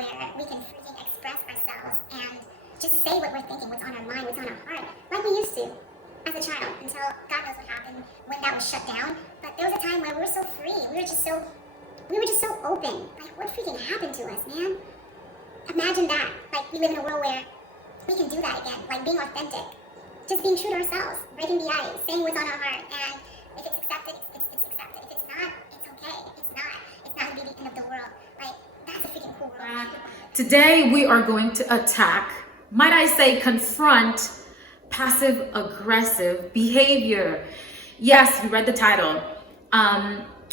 where we can freaking express ourselves and just say what we're thinking, what's on our mind, what's on our heart, like we used to as a child, until God knows what happened when that was shut down. But there was a time where we were so free, we were just so open. Like, what freaking happened to us, man? Imagine that. Like, we live in a world where we can do that again, like being authentic, just being true to ourselves, breaking the ice, saying what's on our heart, and if it's accepted, it's accepted. If it's not, it's okay. If it's not gonna be the end of the world. Like, that's a freaking cool world. Today we are going to attack, might I say confront, passive-aggressive behavior. Yes, you read the title.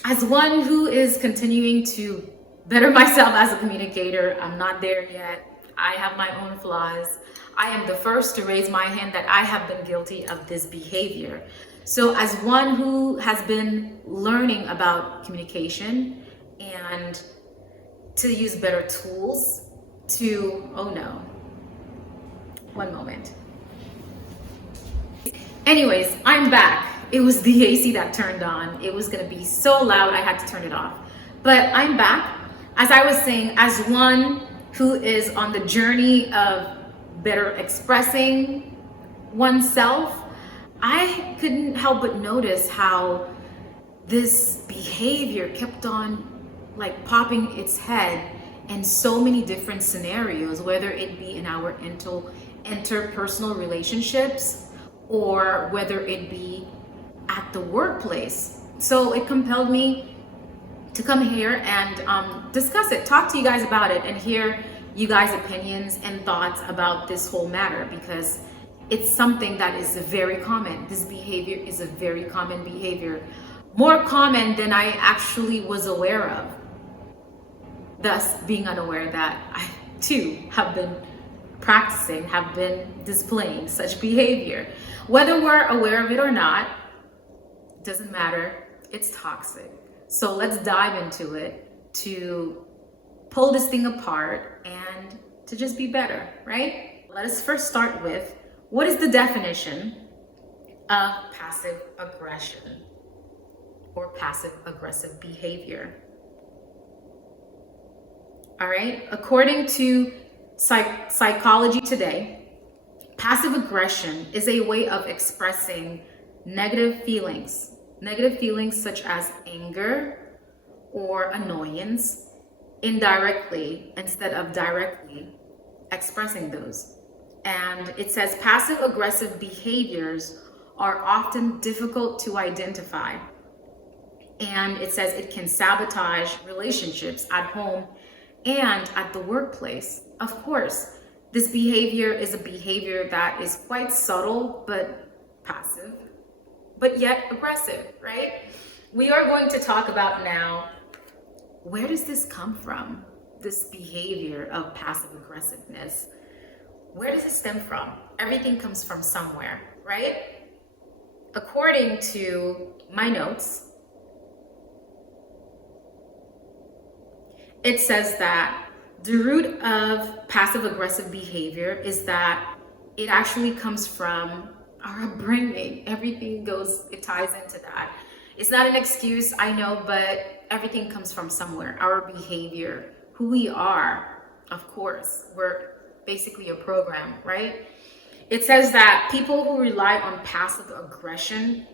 As one who is continuing to better myself as a communicator, I'm not there yet. I have my own flaws. I am the first to raise my hand that I have been guilty of this behavior. So as one who has been learning about communication and to use better tools to, oh no, one moment. Anyways, I'm back. It was the AC that turned on. It was gonna be so loud, I had to turn it off. But I'm back. As I was saying, as one who is on the journey of better expressing oneself, I couldn't help but notice how this behavior kept on like popping its head in so many different scenarios, whether it be in our interpersonal relationships or whether it be at the workplace. So it compelled me to come here and discuss it, talk to you guys about it, and hear you guys' opinions and thoughts about this whole matter, because it's something that is very common. This behavior is a very common behavior, more common than I actually was aware of, thus being unaware that I too have been practicing, have been displaying such behavior. Whether we're aware of it or not, doesn't matter, it's toxic. So let's dive into it to pull this thing apart and to just be better, right? Let us first start with, what is the definition of passive aggression or passive aggressive behavior? All right, according to Psychology Today, passive aggression is a way of expressing negative feelings such as anger or annoyance indirectly instead of directly expressing those. And it says passive aggressive behaviors are often difficult to identify. And it says it can sabotage relationships at home and at the workplace. Of course, this behavior is a behavior that is quite subtle but passive, but yet aggressive, right? We are going to talk about now, where does this come from? This behavior of passive aggressiveness. Where does it stem from? Everything comes from somewhere, right? According to my notes, it says that the root of passive aggressive behavior is that it actually comes from our upbringing. It ties into that. It's not an excuse, I know, but everything comes from somewhere. Our behavior, who we are, of course, we're basically a program, right? It says that people who rely on passive aggression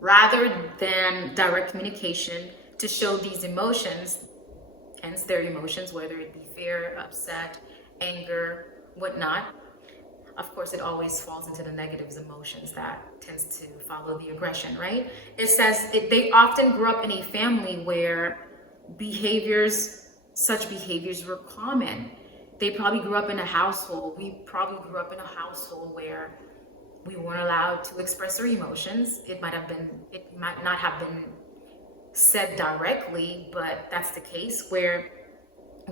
rather than direct communication to show these emotions, hence their emotions, whether it be fear, upset, anger, whatnot. Of course, it always falls into the negative emotions that tends to follow the aggression, right? It says they often grew up in a family where such behaviors were common. They probably grew up in a household. We probably grew up in a household where we weren't allowed to express our emotions. It might not have been said directly, but that's the case, where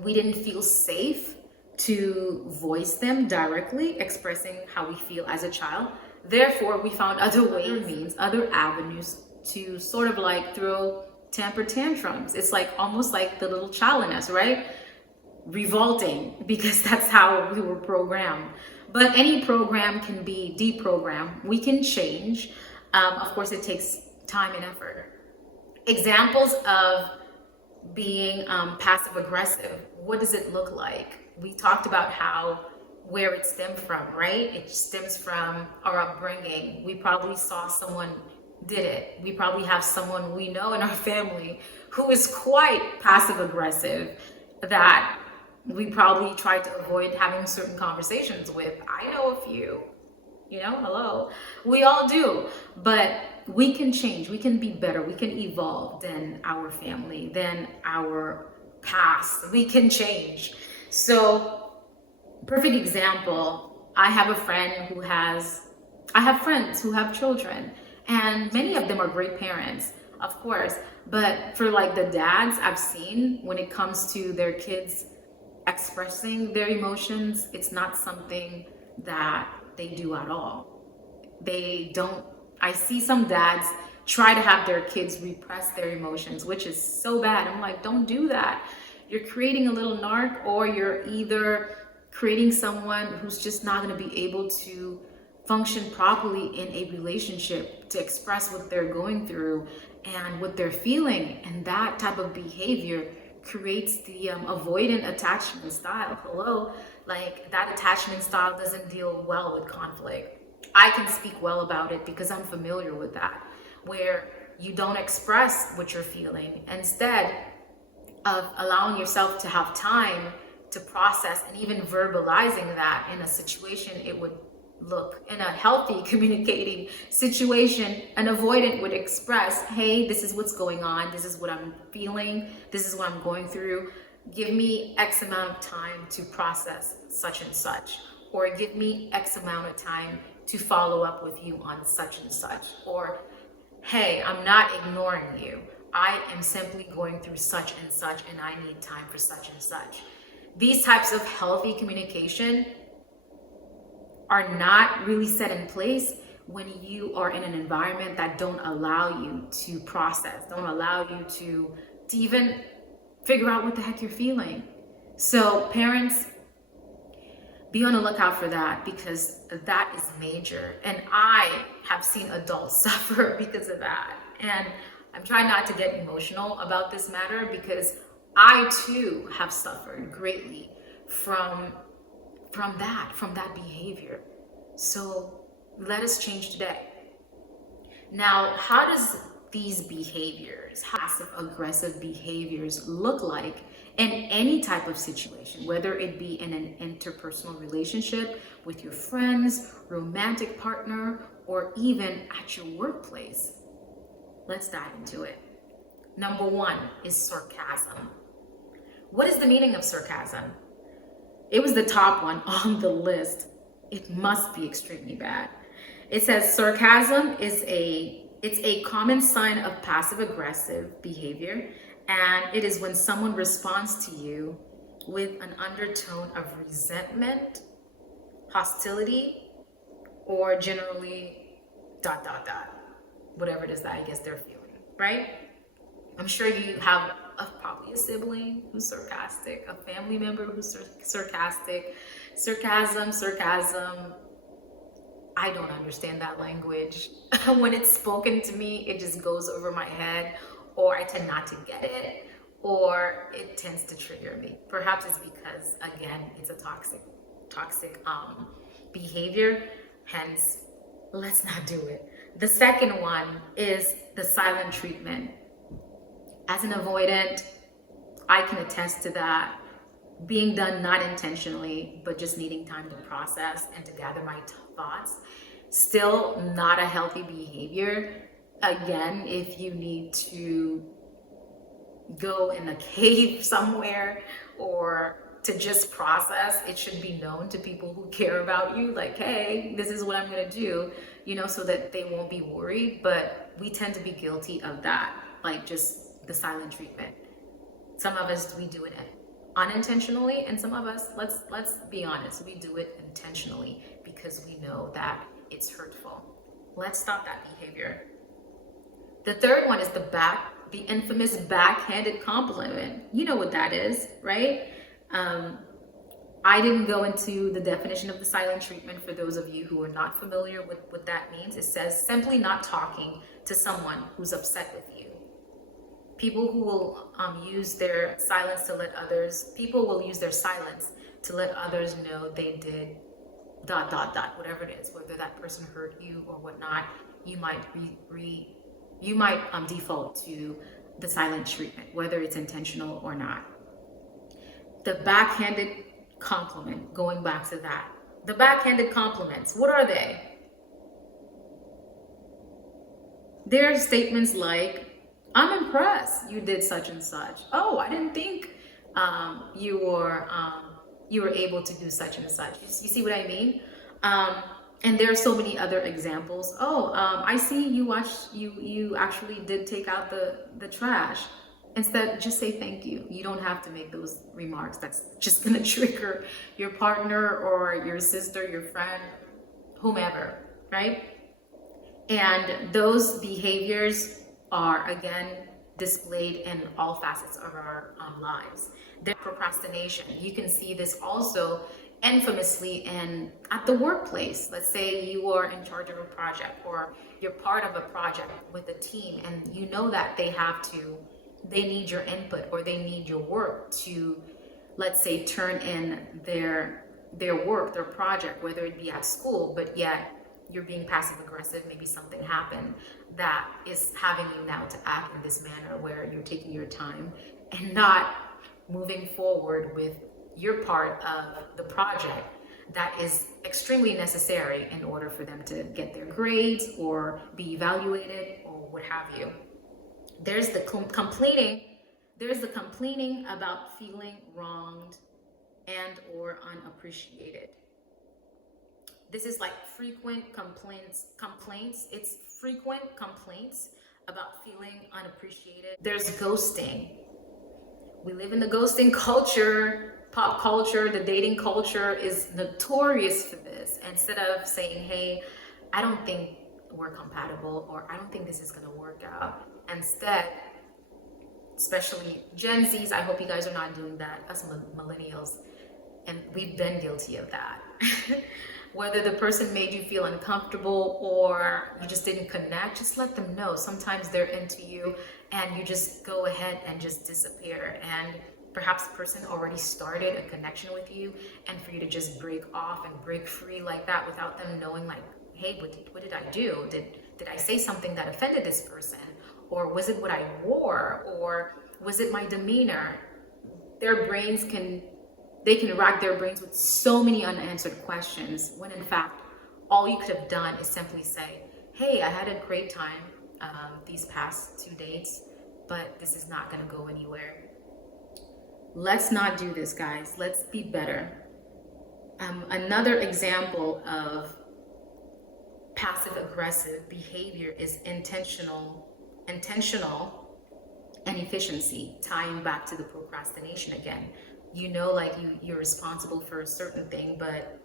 we didn't feel safe to voice them directly, expressing how we feel as a child. Therefore, we found other ways, other avenues to sort of like throw temper tantrums. It's like almost like the little child in us, right? Revolting, because that's how we were programmed. But any program can be deprogrammed. We can change. Of course, it takes time and effort. Examples of being passive aggressive what does it look like? We talked about where it stemmed from, right? It stems from our upbringing. We probably saw someone did it. We probably have someone we know in our family who is quite passive aggressive that we probably try to avoid having certain conversations with. I know a few, hello. We all do, but we can change. We can be better. We can evolve than our family, than our past. We can change. So, perfect example, I have friends who have children, and many of them are great parents, of course. But for like the dads I've seen, when it comes to their kids expressing their emotions, it's not something that they do at all. They don't. I see some dads try to have their kids repress their emotions, which is so bad. I'm like, don't do that. You're creating a little narc, or you're either creating someone who's just not going to be able to function properly in a relationship to express what they're going through and what they're feeling. And that type of behavior creates the avoidant attachment style. Hello, like that attachment style doesn't deal well with conflict. I can speak well about it because I'm familiar with that, where you don't express what you're feeling. Instead of allowing yourself to have time to process and even verbalizing that in a situation, it would look in a healthy communicating situation, an avoidant would express, hey, this is what's going on. This is what I'm feeling. This is what I'm going through. Give me X amount of time to process such and such, or give me X amount of time to follow up with you on such and such, or hey, I'm not ignoring you. I am simply going through such and such, and I need time for such and such. These types of healthy communication are not really set in place when you are in an environment that don't allow you to process, don't allow you to even figure out what the heck you're feeling. So parents, be on the lookout for that, because that is major. And I have seen adults suffer because of that. And I'm trying not to get emotional about this matter, because I too have suffered greatly from that behavior. So let us change today. Now, how does these behaviors, passive aggressive behaviors, look like in any type of situation, whether it be in an interpersonal relationship with your friends, romantic partner, or even at your workplace? Let's dive into it. Number one is sarcasm. What is the meaning of sarcasm? It was the top one on the list. It must be extremely bad. It says sarcasm is a common sign of passive aggressive behavior, and it is when someone responds to you with an undertone of resentment, hostility, or generally ... whatever it is that I guess they're feeling, right? I'm sure you have probably a sibling who's sarcastic, a family member who's sarcastic. Sarcasm. I don't understand that language. When it's spoken to me, it just goes over my head, or I tend not to get it, or it tends to trigger me. Perhaps it's because, again, it's a toxic behavior. Hence, let's not do it. The second one is the silent treatment. As an avoidant, I can attest to that. Being done not intentionally, but just needing time to process and to gather my thoughts. Still not a healthy behavior. Again, if you need to go in a cave somewhere or to just process, it should be known to people who care about you, like, hey, this is what I'm gonna do, so that they won't be worried. But we tend to be guilty of that, like just the silent treatment. Some of us, we do it unintentionally, and some of us, let's be honest, we do it intentionally because we know that it's hurtful. Let's stop that behavior. The third one is the infamous backhanded compliment. You know what that is, right? I didn't go into the definition of the silent treatment for those of you who are not familiar with what that means. It says simply not talking to someone who's upset with you. People who will use their silence to let others, people will use their silence to let others know they did dot dot dot, whatever it is, whether that person hurt you or whatnot. You might default to the silent treatment, whether it's intentional or not. The backhanded compliment, going back to that. The backhanded compliments, what are they? They're statements like, I'm impressed you did such and such. Oh, I didn't think you were able to do such and such. You see what I mean? And there are so many other examples. Oh, I see you actually did take out the trash. Instead, just say thank you. You don't have to make those remarks. That's just gonna trigger your partner or your sister, your friend, whomever, right? And those behaviors are, again, displayed in all facets of our lives. There's procrastination. You can see this also infamously at the workplace. Let's say you are in charge of a project, or you're part of a project with a team, and you know that they need your input, or they need your work to, let's say, turn in their work, their project, whether it be at school, but yet you're being passive aggressive. Maybe something happened that is having you now to act in this manner where you're taking your time and not moving forward with your part of the project that is extremely necessary in order for them to get their grades or be evaluated or what have you. There's the complaining about feeling wronged and or unappreciated. This is like frequent complaints. It's frequent complaints about feeling unappreciated. There's ghosting. We live in the ghosting culture, pop culture, the dating culture is notorious for this. Instead of saying, hey, I don't think we're compatible, or I don't think this is gonna work out. Instead, especially Gen Zs, I hope you guys are not doing that, us millennials, and we've been guilty of that. Whether the person made you feel uncomfortable or you just didn't connect, just let them know. Sometimes they're into you and you just go ahead and just disappear. And perhaps the person already started a connection with you, and for you to just break off and break free like that without them knowing, like, hey, what did I do? Did I say something that offended this person? Or was it what I wore? Or was it my demeanor? Their brains can rack their brains with so many unanswered questions, when in fact, all you could have done is simply say, hey, I had a great time these past 2 dates, but this is not gonna go anywhere. Let's not do this, guys. Let's be better. Another example of passive aggressive behavior is intentional and efficiency, tying back to the procrastination again. You know, like you're responsible for a certain thing, but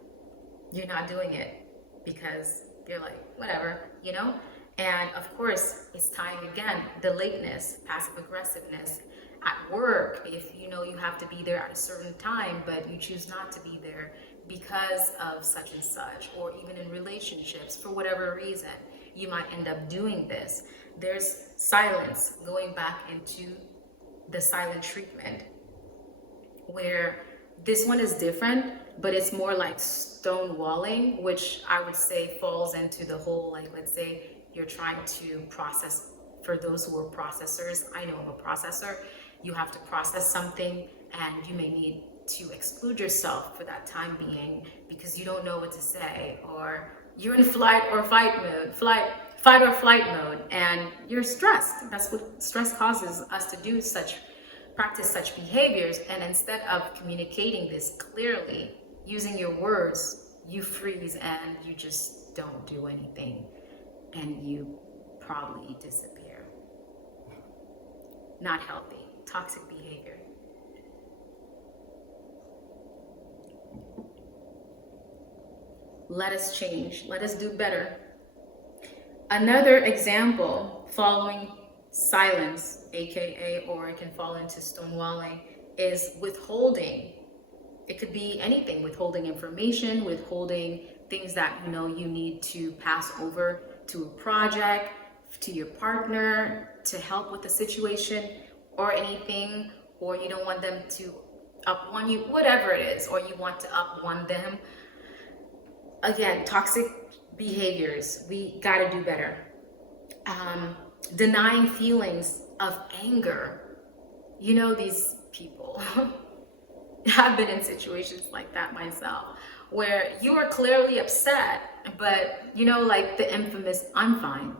you're not doing it because you're like, whatever, you know? And of course, it's tying again, the lateness, passive aggressiveness. At work, if you know you have to be there at a certain time, but you choose not to be there because of such and such, or even in relationships, for whatever reason, you might end up doing this. There's silence, going back into the silent treatment, where this one is different, but it's more like stonewalling, which I would say falls into the whole, like, let's say you're trying to process. For those who are processors, I know I'm a processor. You have to process something, and you may need to exclude yourself for that time being because you don't know what to say, or you're in fight or flight mode, and you're stressed. That's what stress causes us to do, practice such behaviors. And instead of communicating this clearly, using your words, you freeze and you just don't do anything, and you probably disappear. Not healthy. Toxic behavior. Let us change. Let us do better. Another example following silence, aka, or it can fall into stonewalling, is withholding. It could be anything: withholding information, withholding things that you know you need to pass over to a project, to your partner to help with the situation or anything, or you don't want them to up one you, whatever it is, or you want to up one them. Again, toxic behaviors, we got to do better. Denying feelings of anger. You know, these people. I've been in situations like that myself, where you are clearly upset, but you know, like the infamous "I'm fine."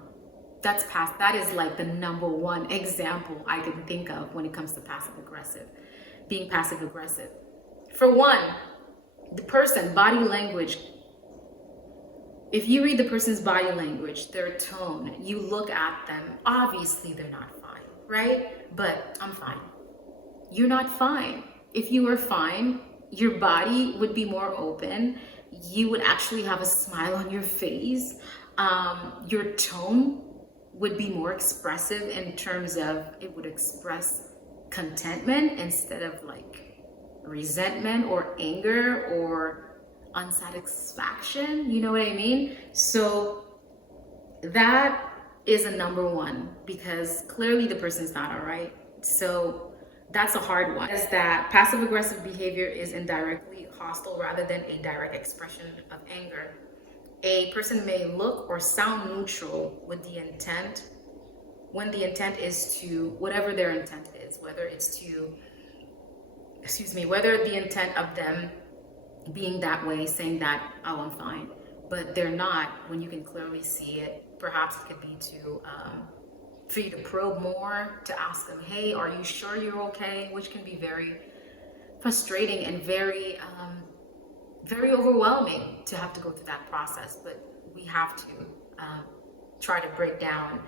That's past. That is like the number one example I can think of when it comes to passive aggressive, being passive aggressive. For one, the person body language. If you read the person's body language, their tone, you look at them, obviously they're not fine, right? But I'm fine. You're not fine. If you were fine, your body would be more open. You would actually have a smile on your face. Your tone would be more expressive in terms of it would express contentment instead of like resentment or anger or unsatisfaction. You know what I mean? So that is a number one, because clearly the person's not all right. So that's a hard one. Is that passive aggressive behavior is indirectly hostile rather than a direct expression of anger. A person may look or sound neutral with the intent, when the intent is to, whatever their intent is, whether it's to, whether the intent of them being that way, saying that, oh, I'm fine, but they're not, when you can clearly see it. Perhaps it could be to, for you to probe more, to ask them, hey, are you sure you're okay? Which can be very frustrating and very overwhelming to have to go through that process. But we have to try to break down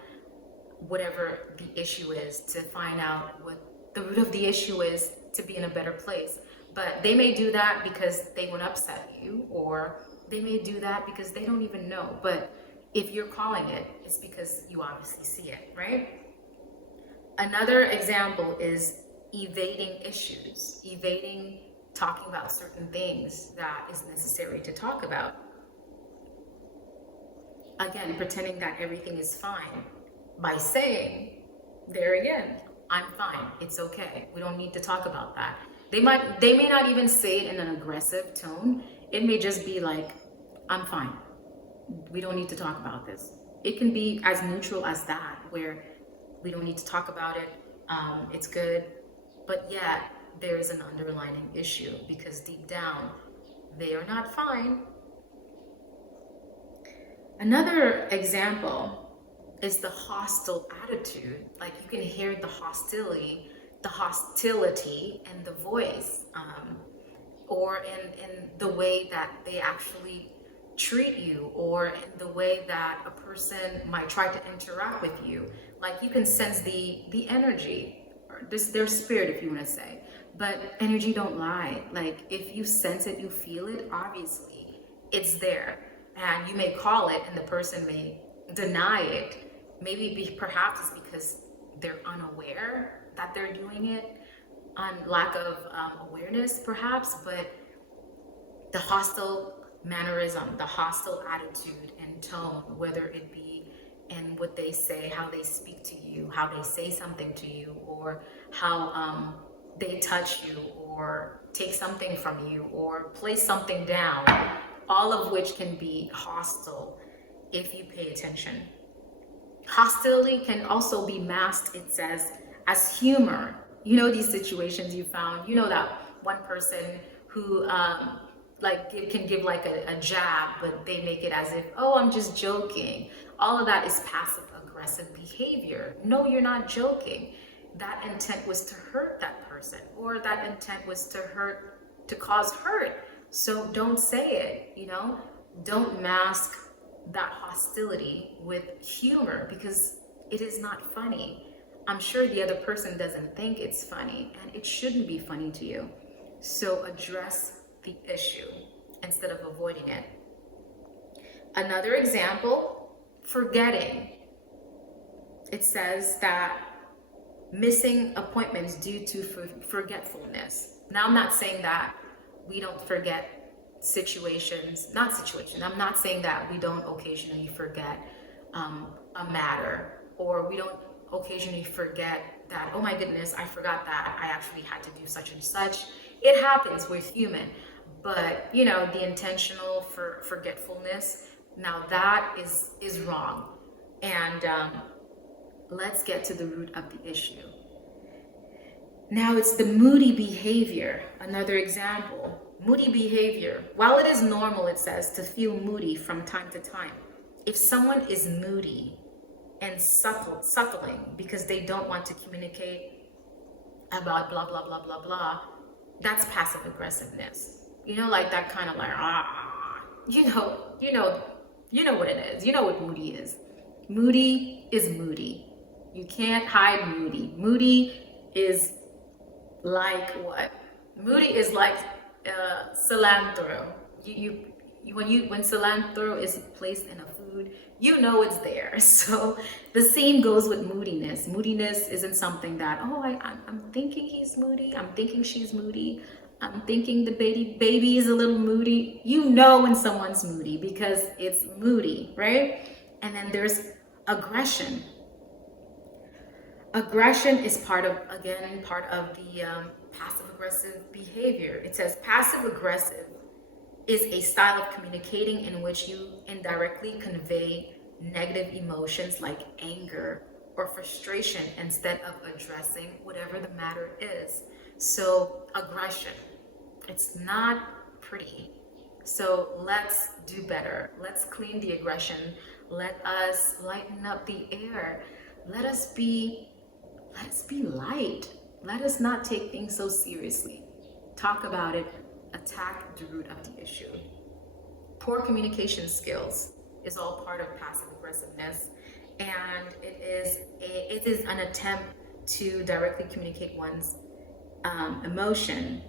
whatever the issue is to find out what the root of the issue is to be in a better place. But they may do that because they want to upset you, or they may do that because they don't even know. But if you're calling it, it's because you obviously see it, right? Another example is evading issues, evading talking about certain things that is necessary to talk about. Again, pretending that everything is fine by saying, there again, I'm fine, it's okay, we don't need to talk about that. They may not even say it in an aggressive tone. It may just be like, I'm fine, we don't need to talk about this. It can be as neutral as that, where we don't need to talk about it, it's good, but yet there is an underlying issue because deep down they are not fine. Another example is the hostile attitude. Like, you can hear the hostility in the voice, or in the way that they actually treat you, or in the way that a person might try to interact with you. Like, you can sense the energy, or their spirit, if you want to say. But energy don't lie. Like, if you sense it, you feel it, obviously it's there. And you may call it and the person may deny it. Perhaps it's because they're unaware that they're doing it, on lack of awareness perhaps. But the hostile mannerism, the hostile attitude and tone, whether it be in what they say, how they speak to you, how they say something to you, or how they touch you, or take something from you, or place something down, all of which can be hostile if you pay attention. Hostility can also be masked, it says, as humor. You know, these situations you found, you know, that one person who can give like a jab, but they make it as if, oh, I'm just joking. All of that is passive aggressive behavior. No, you're not joking. That intent was to hurt that person, or that intent was to cause hurt. So don't say it, you know? Don't mask that hostility with humor, because it is not funny. I'm sure the other person doesn't think it's funny, and it shouldn't be funny to you. So address the issue instead of avoiding it. Another example, forgetting. It says that missing appointments due to forgetfulness. Now, I'm not saying that we don't forget I'm not saying that we don't occasionally forget a matter, or we don't occasionally forget that, oh my goodness, I forgot that I actually had to do such and such. It happens, we're human. But the intentional forgetfulness, now that is wrong. And let's get to the root of the issue. Now it's the moody behavior. Another example. Moody behavior. While it is normal, it says, to feel moody from time to time, if someone is moody and suckling because they don't want to communicate about blah, blah, blah, blah, blah, that's passive aggressiveness. Like that kind of like, you know what it is. You know what moody is. Moody is moody. You can't hide moody. Moody is like what? Moody is like cilantro. When cilantro is placed in a food, it's there. So the same goes with moodiness. Moodiness isn't something that, I'm thinking he's moody. I'm thinking she's moody. I'm thinking the baby is a little moody. When someone's moody because it's moody, right? And then there's aggression. Aggression is part of the passive aggressive behavior. It says passive aggressive is a style of communicating in which you indirectly convey negative emotions like anger or frustration instead of addressing whatever the matter is. So aggression, it's not pretty. So let's do better. Let's clean the aggression. Let us lighten up the air. Let us be light. Let us not take things so seriously. Talk about it. Attack the root of the issue. Poor communication skills is all part of passive aggressiveness, and it is an attempt to directly communicate one's emotion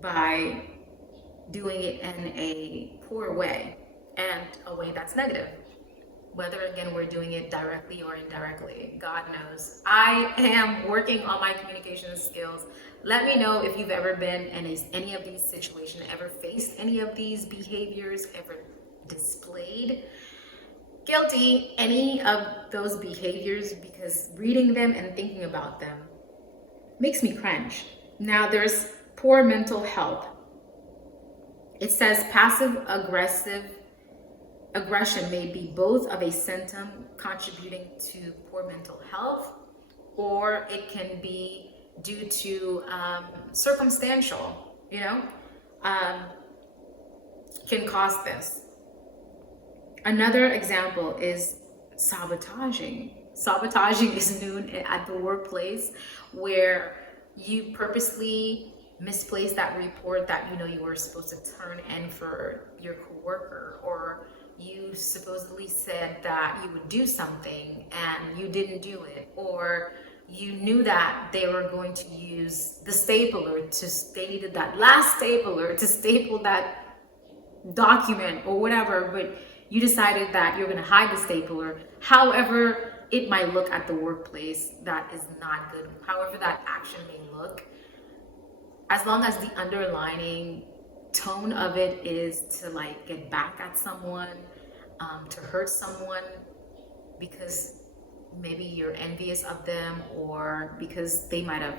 by doing it in a poor way and a way that's negative. Whether, again, we're doing it directly or indirectly, God knows. I am working on my communication skills. Let me know if you've ever been in any of these situations, ever faced any of these behaviors, ever displayed guilty any of those behaviors, because reading them and thinking about them makes me cringe. Now there's poor mental health. It says passive aggression may be both of a symptom contributing to poor mental health, or it can be due to circumstantial, can cause this. Another example is sabotaging. Sabotaging is known at the workplace, where you purposely misplace that report that you were supposed to turn in for your coworker, or you supposedly said that you would do something and you didn't do it, or you knew that they were going to use the stapler they needed that last stapler to staple that document or whatever, but you decided that you're going to hide the stapler. However it might look at the workplace, that is not good. However that action may look, as long as the underlining tone of it is to get back at someone, to hurt someone because maybe you're envious of them, or because they might have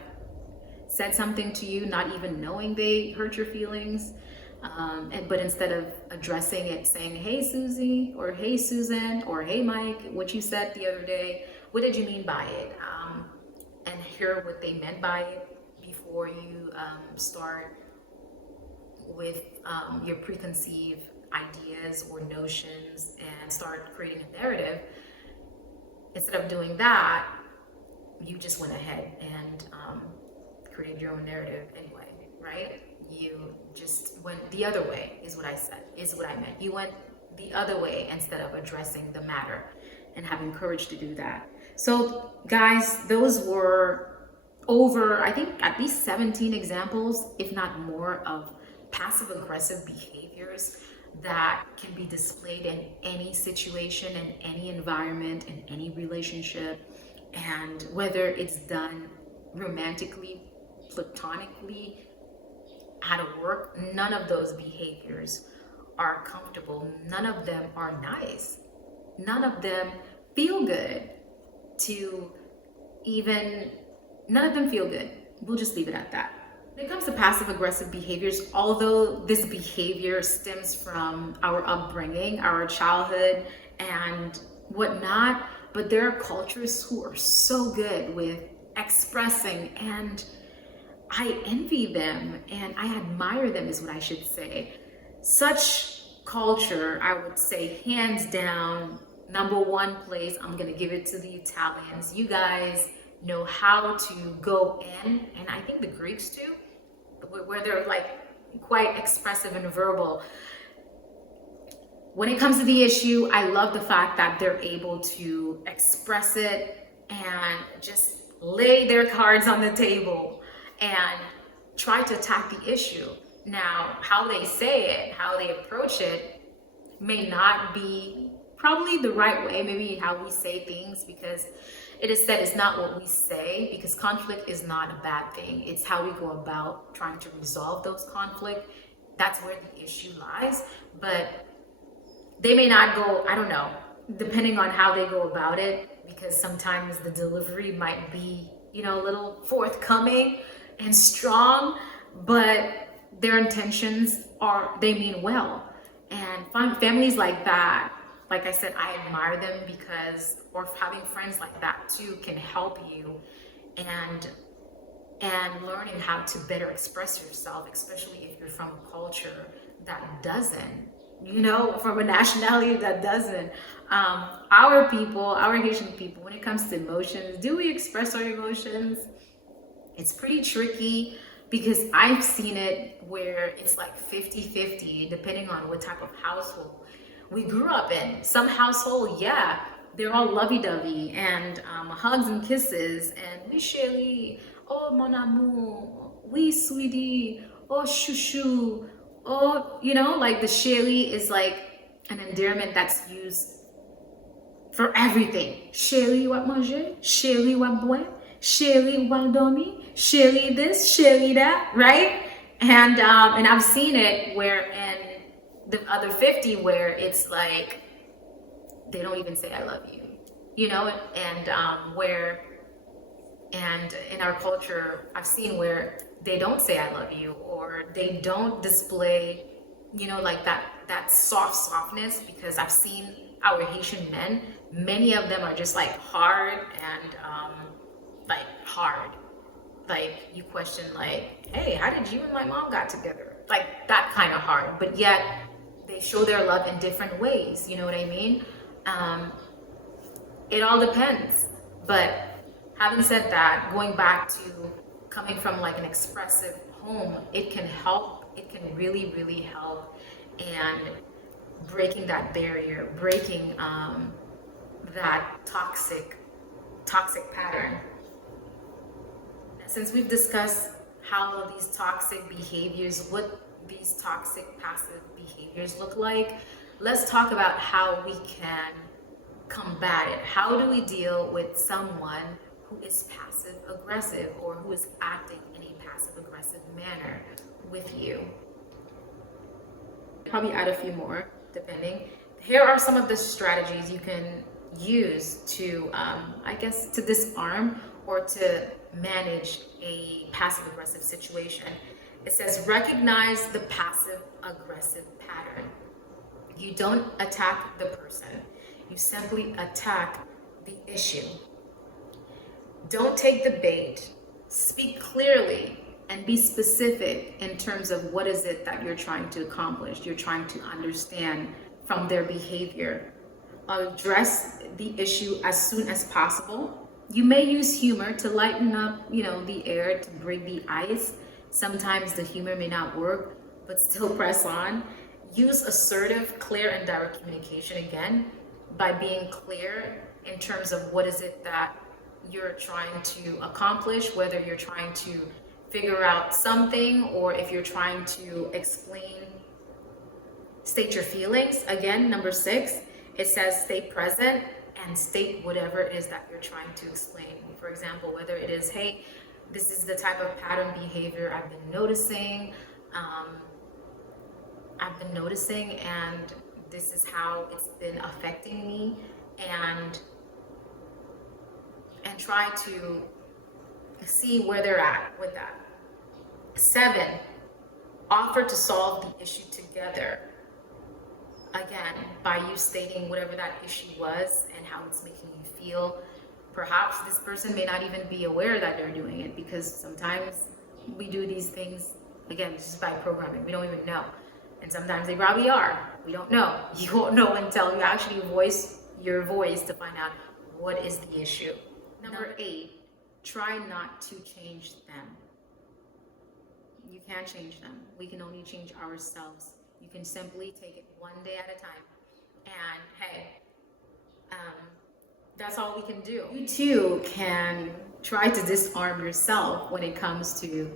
said something to you not even knowing they hurt your feelings, but instead of addressing it, saying, hey Susie, or hey Susan, or hey Mike, what you said the other day, what did you mean by it, and hear what they meant by it before you start with your preconceived ideas or notions and start creating a narrative. Instead of doing that, you just went ahead and created your own narrative anyway, right? You just went the other way, is what I meant. You went the other way instead of addressing the matter and having courage to do that. So guys, those were over, I think, at least 17 examples, if not more, of passive aggressive behaviors that can be displayed in any situation, in any environment, in any relationship. And whether it's done romantically, platonically, at work, none of those behaviors are comfortable. None of them are nice. none of them feel good to even, none of them feel good. We'll just leave it at that. When it comes to passive aggressive behaviors, although this behavior stems from our upbringing, our childhood, and whatnot, but there are cultures who are so good with expressing, and I envy them and I admire them, is what I should say. Such culture, I would say, hands down, number one place, I'm gonna give it to the Italians. You guys know how to go in, and I think the Greeks too, where they're like quite expressive and verbal. When it comes to the issue, I love the fact that they're able to express it and just lay their cards on the table and try to attack the issue. Now, how they say it, how they approach it may not be probably the right way, maybe how we say things, because it is said it's not what we say, because conflict is not a bad thing. It's how we go about trying to resolve those conflicts. That's where the issue lies. But they may not go, I don't know, depending on how they go about it, because sometimes the delivery might be, a little forthcoming and strong, but their intentions they mean well. And families like that, like I said, I admire them because, or having friends like that too, can help you and learning how to better express yourself, especially if you're from a culture that doesn't, from a nationality that doesn't. Our people, our Haitian people, when it comes to emotions, do we express our emotions? It's pretty tricky, because I've seen it where it's like 50-50, depending on what type of household we grew up in. Some household, yeah, they're all lovey-dovey and hugs and kisses and oui chérie, oh mon amour, oui sweetie, oh chouchou, oh, like the chérie is like an endearment that's used for everything. Chérie, what manger? Chérie, what boire? Chérie, what dormir? Chérie this, chérie that, right? And I've seen it where in the other 50 where it's like they don't even say I love you, and in our culture I've seen where they don't say I love you, or they don't display, like that softness, because I've seen our Haitian men, many of them are just like hard and hard. Like you question like, hey, how did you and my mom got together? Like that kind of hard, but yet they show their love in different ways. You know what I mean? It all depends. But having said that, going back to coming from like an expressive home, it can help. It can really, really help. And breaking that barrier, breaking that toxic pattern. Since we've discussed how these toxic behaviors, what these toxic passive behaviors look like, let's talk about how we can combat it. How do we deal with someone who is passive aggressive, or who is acting in a passive aggressive manner with you? Probably add a few more, depending. Here are some of the strategies you can use to, to disarm or to manage a passive aggressive situation. It says recognize the passive aggressive pattern. You don't attack the person. You simply attack the issue. Don't take the bait. Speak clearly and be specific in terms of what is it that you're trying to accomplish, you're trying to understand from their behavior. Address the issue as soon as possible. You may use humor to lighten up, the air, to break the ice. Sometimes the humor may not work, but still press on. Use assertive, clear, and direct communication again, by being clear in terms of what is it that you're trying to accomplish, whether you're trying to figure out something or if you're trying to state your feelings. Again, number 6, it says stay present and state whatever it is that you're trying to explain. For example, whether it is, hey, this is the type of pattern behavior I've been noticing, and this is how it's been affecting me, and try to see where they're at with that. 7, offer to solve the issue together. Again, by you stating whatever that issue was and how it's making you feel. Perhaps this person may not even be aware that they're doing it, because sometimes we do these things, again, just by programming. We don't even know. And sometimes they probably are. We don't know. You won't know until you actually voice your voice to find out what is the issue. Number 8, try not to change them. You can't change them. We can only change ourselves. You can simply take it one day at a time. And hey, that's all we can do. You too can try to disarm yourself when it comes to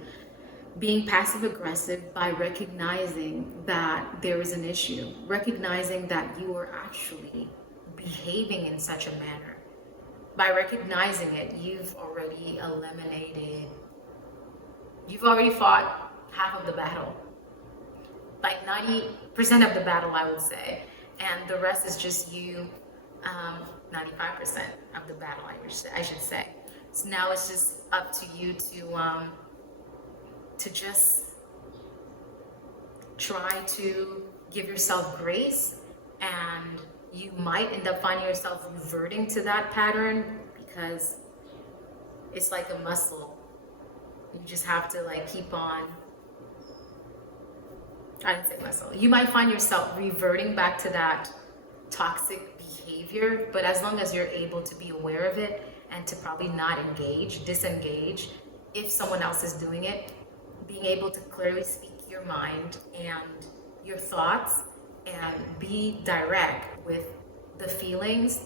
being passive aggressive by recognizing that there is an issue, recognizing that you are actually behaving in such a manner. By recognizing it, you've already fought half of the battle. Like 90% of the battle, I would say. And the rest is just you, 95% of the battle, I should say. So now it's just up to you to just try to give yourself grace, and you might end up finding yourself reverting to that pattern, because it's like a muscle. You just have to keep on. I didn't say muscle. You might find yourself reverting back to that toxic behavior, but as long as you're able to be aware of it and to probably not disengage if someone else is doing it, being able to clearly speak your mind and your thoughts and be direct with the feelings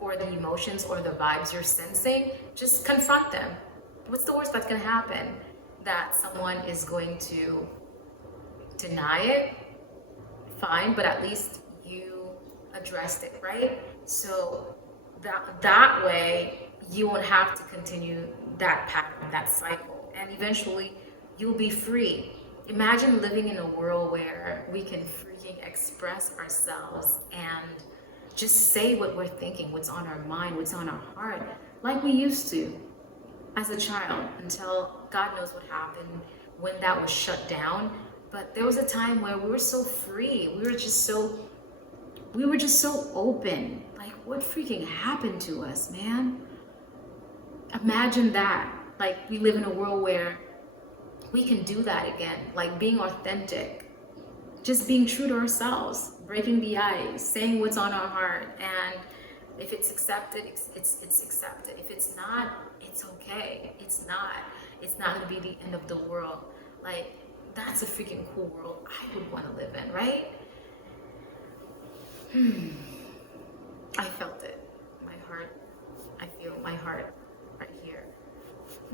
or the emotions or the vibes you're sensing, just confront them. What's the worst that's going to happen? That someone is going to deny it? Fine, but at least you addressed it, right? So that way you won't have to continue that pattern, that cycle, and eventually you'll be free. Imagine living in a world where we can freaking express ourselves and just say what we're thinking, what's on our mind, what's on our heart, like we used to as a child, until God knows what happened when that was shut down. But there was a time where we were so free. We were just so open. Like, what freaking happened to us, man? Imagine that. Like, we live in a world where we can do that again. Like, being authentic, just being true to ourselves, breaking the ice, saying what's on our heart. And if it's accepted, it's accepted. If it's not, it's okay. It's not gonna be the end of the world. Like, that's a freaking cool world I would want to live in, right? I felt it. My heart. I feel my heart right here.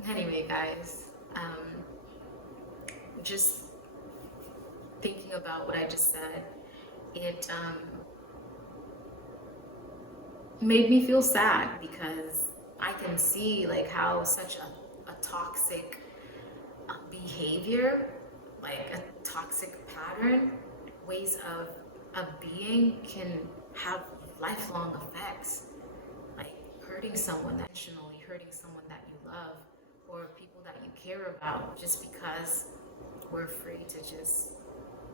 Anyway, guys, just thinking about what I just said, it made me feel sad, because I can see how such a toxic behavior, like a toxic pattern, ways of being, can have lifelong effects, like hurting someone intentionally, hurting someone that you love, or people that you care about, just because we're free to just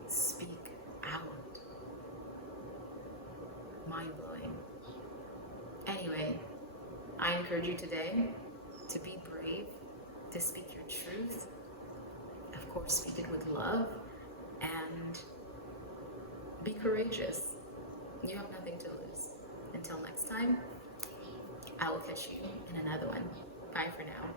speak out. Mind-blowing. Anyway, I encourage you today to be brave, to speak your truth. Of course, speak it with love, and be courageous. You have nothing to lose. Until next time, I will catch you in another one. Bye for now.